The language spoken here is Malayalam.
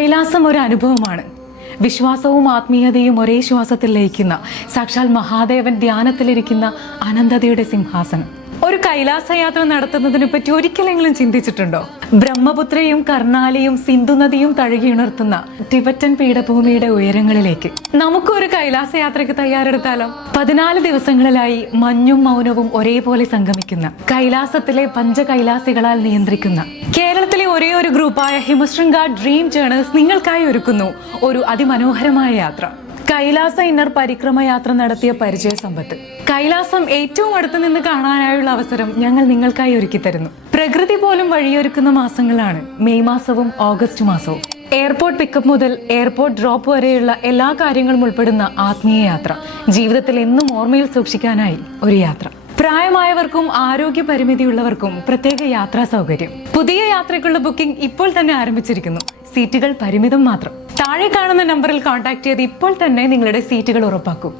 കൈലാസം ഒരു അനുഭവമാണ്. വിശ്വാസവും ആത്മീയതയും ഒരേ ശ്വാസത്തിൽ ലയിക്കുന്ന സാക്ഷാൽ മഹാദേവൻ ധ്യാനത്തിലിരിക്കുന്ന അനന്തതയുടെ സിംഹാസനം. ഒരു കൈലാസയാത്ര നടത്തുന്നതിനെ പറ്റി ഒരിക്കലെങ്കിലും ചിന്തിച്ചിട്ടുണ്ടോ? ബ്രഹ്മപുത്രയും കർണാലിയും സിന്ധു നദിയും തഴുകിയുണർത്തുന്ന ടിബറ്റൻ പീഠഭൂമിയുടെ ഉയരങ്ങളിലേക്ക് നമുക്കൊരു കൈലാസയാത്രയ്ക്ക് തയ്യാറെടുത്താലോ? 14 ദിവസങ്ങളിലായി മഞ്ഞും മൗനവും ഒരേപോലെ സംഗമിക്കുന്ന കൈലാസത്തിലെ പഞ്ചകൈലാസികളാൽ നിയന്ത്രിക്കുന്ന കേരളത്തിലെ ഒരേ ഒരു ഗ്രൂപ്പായ ഹിമശൃംഗ ഡ്രീം ജേണേഴ്സ് നിങ്ങൾക്കായി ഒരുക്കുന്നു ഒരു അതിമനോഹരമായ യാത്ര. കൈലാസ ഇന്നർ പരിക്രമ യാത്ര നടത്തിയ പരിചയ സമ്പത്ത്. കൈലാസം ഏറ്റവും അടുത്ത് നിന്ന് കാണാനായുള്ള അവസരം ഞങ്ങൾ നിങ്ങൾക്കായി ഒരുക്കി തരുന്നു. പ്രകൃതി പോലും വഴിയൊരുക്കുന്ന മാസങ്ങളാണ് മെയ് മാസവും ഓഗസ്റ്റ് മാസവും. എയർപോർട്ട് പിക്കപ്പ് മുതൽ എയർപോർട്ട് ഡ്രോപ്പ് വരെയുള്ള എല്ലാ കാര്യങ്ങളും ഉൾപ്പെടുന്ന ആത്മീയ യാത്ര. ജീവിതത്തിൽ എന്നും ഓർമ്മയിൽ സൂക്ഷിക്കാനായി ഒരു യാത്ര. പ്രായമായവർക്കും ആരോഗ്യ പരിമിതിയുള്ളവർക്കും പ്രത്യേക യാത്രാ സൗകര്യം. പുതിയ യാത്രയ്ക്കുള്ള ബുക്കിംഗ് ഇപ്പോൾ തന്നെ ആരംഭിച്ചിരിക്കുന്നു. സീറ്റുകൾ പരിമിതം മാത്രം. താഴെ കാണുന്ന നമ്പറിൽ കോൺടാക്ട് ചെയ്ത് ഇപ്പോൾ തന്നെ നിങ്ങളുടെ സീറ്റുകൾ ഉറപ്പാക്കൂ.